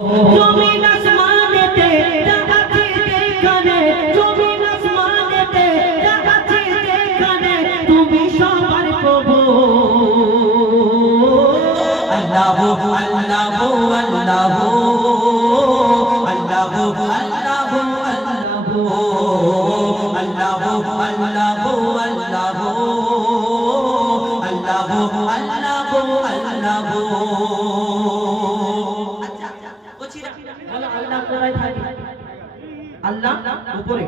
জমিন আসমানেতে যা আছে যেখানে, জমিন আসমানেতে যা আছে যেখানে, তুমি সবার প্রভু। আল্লাহু আল্লাহু আল্লাহু আল্লাহু আল্লাহু আল্লাহু আল্লাহু আল্লাহু আল্লাহু আল্লাহু আল্লাহু। আল্লাহ কোথায় থাকে? আল্লাহ উপরে,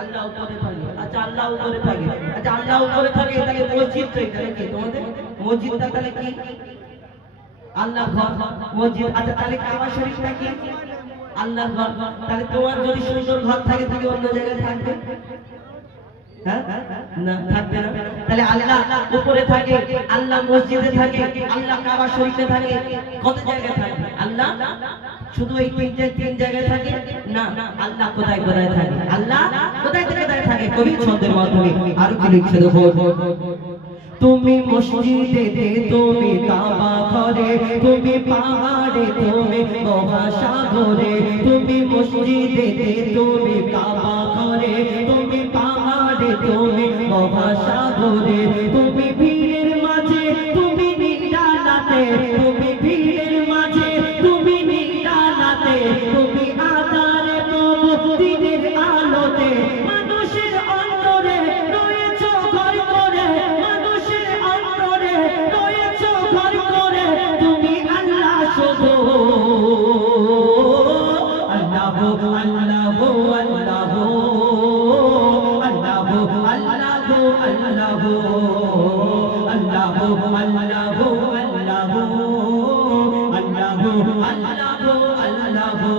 আল্লাহ উপরে থাকে। আচ্ছা আল্লাহ উপরে থাকে, আচ্ছা আল্লাহ উপরে থাকে, তাহলে মসজিদ তো এখানে কি তোমাদের মসজিদটা তাহলে কি? আল্লাহর ঘর মসজিদ। আচ্ছা তাহলে কাবা শরীফটা কি? আল্লাহর ঘর। তাহলে তোমার যদি সুন্দর ঘর থাকে তুমি অন্য জায়গায় থাকবে? হ্যাঁ না, থাকবে না। তাহলে আল্লাহ উপরে থাকে, আল্লাহ মসজিদে থাকে, আল্লাহ কাবা শরীফে থাকে, কত জায়গায় থাকে? আল্লাহ শুধু এই তিন জায়গায় থাকে না, আল্লাহ কোথায় কোথায় থাকে? আল্লাহ কোথায় কোথায় থাকে? কবি ছন্দের মাধ্যমে আরো কি লিখছে দেখো। তুমি মসজিদে, তুমি কাবা ঘরে, তুমি পাহাড়ে, তুমি মহাসাগরে। তুমি মসজিদে, তুমি কাবা ঘরে, তুমি পাহাড়ে, তুমি মহাসাগরে। তুমি ভিড়ের মাঝে, তুমি নিরালাতে, তুমি ভিড়ের মাঝে, তুমি নিরালাতে, তুমি আধারে তবু দিনের আলোতে। মানুষের অন্তরে রয়েছো ঘর করে, মানুষের অন্তরে রয়েছো ঘর করে, তুমি আল্লাহ শুধু। আল্লাহু আল্লাহু আল্লাহু আল্লাহু আল্লাহু আল্লাহু আল্লাহু আল্লাহু আল্লাহু আল্লাহু।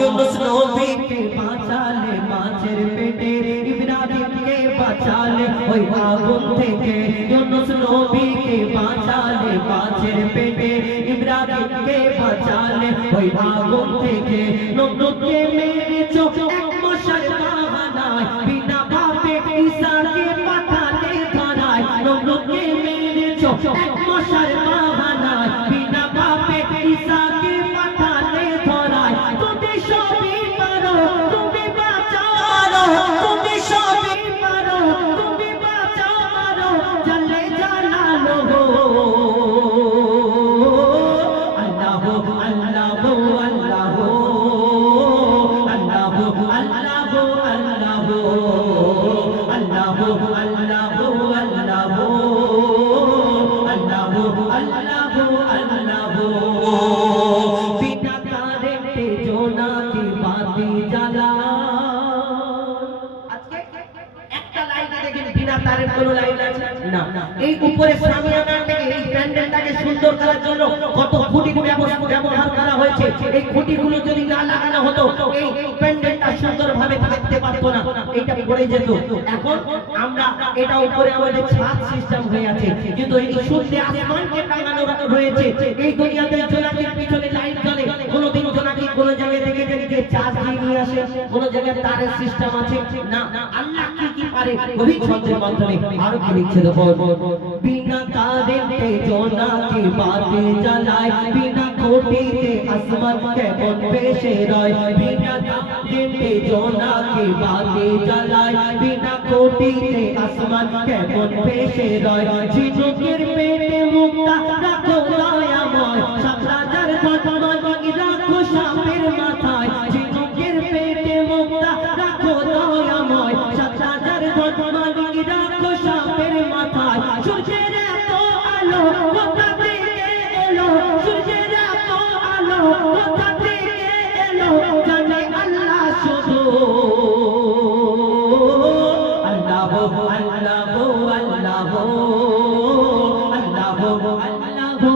ইউনুস নবীকে বাঁচালে মাছের পেটে, ইব্রাহিমকে বাঁচালে ওই আগুন থেকে। ইউনুস নবীকে বাঁচালে মাছের পেটে, ইব্রাহিমকে বাঁচালে ওই আগুন থেকে। নমরুদকে মেরেছো এক মশার বাহানায়, বিনা ভাবে ঈসাকে পাঠালে ধরায়। নমরুদকে মেরেছো এক মশার বাহানায়, বিনা ভাবে ঈসাকে পাঠালে ধরায়। তুমি সবই পারো, তুমি বাঁচাও পারো, তুমি সবই পারো, তুমি বাঁচাও পারো, জাল্লে জালালুহু। আল্লাহু আল্লাহু আল্লাহু আল্লাহু আল্লাহু আল্লাহু আল্লাহু আল্লাহু আল্লাহু আল্লাহু আল্লাহু। বিনা কারেন্টে জোনাকি বাতি জ্বালায়। আজকে একটা লাইনে দেখেন বিনা তারের কোনো লাইন আছে না। এই উপরে সামিয়ানাটাকে, এই প্যান্ডেলটাকে সুন্দর করার জন্য কত খুঁটির ব্যবহার করা হয়েছে। এই খুঁটিগুলো যদি না লাগানো হতো এই প্যান্ডেলটা সুন্দরভাবে থাকতে পারতো না, এটা পড়ে যেত। এখন আমরা এটা উপরে আমাদের ছাদ সিস্টেম হয়ে আছে, কিন্তু এই সূর্যে আসমানকে টাঙানো রয়েছে। এই দুনিয়াতে জোনাকির পিছনে লাইট জ্বলে, কোনোদিন জোনাকি কোন জায়গা থেকে যে চার্জ নিয়ে আসে, কোন জায়গায় তারের সিস্টেম আছে না। আল্লাহ কি পারে? গভীর ছন্দের মাধ্যমে আরো কি লিখছে দেখো। বিনা কারেন্টে জোনাকি বাতি জ্বালায়, বিনা খুঁটিতে আসমান কেমন ভেসে রয়। বিনা কারেন্টে জোনাকি বাতি জ্বালায়, বিনা খুঁটিতে আসমান কেমন ভেসে রয়। ঝিনুকের পেটে মুক্তা রাখো দয়াময়, সাত রাজার ঘটনায় রাখো সাপের মাথায়। ঝিনুকের পেটে মুক্তা রাখো দয়াময়, সাত রাজার ঘটনায় রাখো সাপের মাথায়। সূর্যের এত আলো কোথা থেকে এলো, সূর্যের এত আলো কোথা থেকে এলো, জানে আল্লাহ শুধু। আল্লাহু আল্লাহু আল্লাহু আল্লাহু আল্লাহু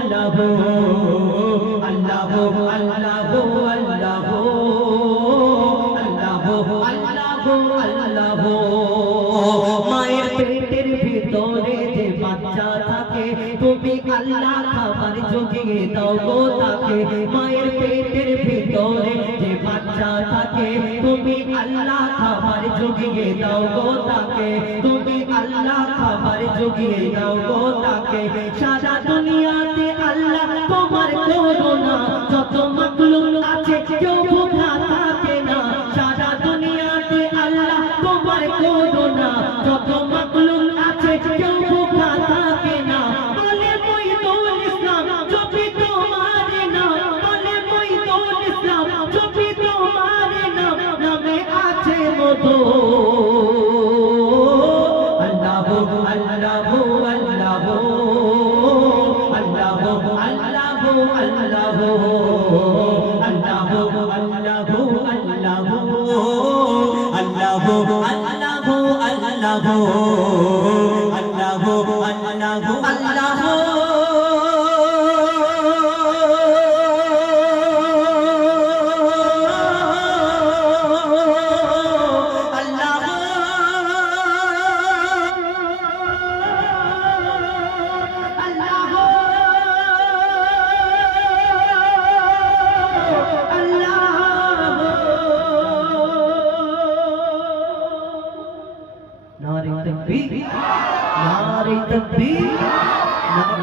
আল্লাহু আল্লাহু আল্লাহু আল্লাহু আল্লাহু আল্লাহু। মায়ের পেটের ভিতরে যে বাচ্চা থাকে, তুমি আল্লাহ খাবার জুগিয়ে দাও গো তাকে। মায়ের পেটের ভিতরে যে বাচ্চা থাকে, তুমি আল্লাহ খাবার জুগিয়ে দাও গো তাকে, তুমি আল্লাহ খাবার জুগিয়ে দাও গো তাকে। সারা দুনিয়াতে আল্লাহ তোমার করুণা যত যত মাকলুক আছে কেউ ভোখা থাকে না সারা দুনিয়াতে আল্লাহ তোমার করুণা যত মাকলুক আছে কেউ ভোখা থাকে না বলে মঈনুল ইসলাম জপি তোমার নাম বলে মঈনুল ইসলাম জপি তোমার নাম নামে আছে মধু আল্লাহ আল্লাহ আল্লাহ नारे तकबीर नारे तकबीर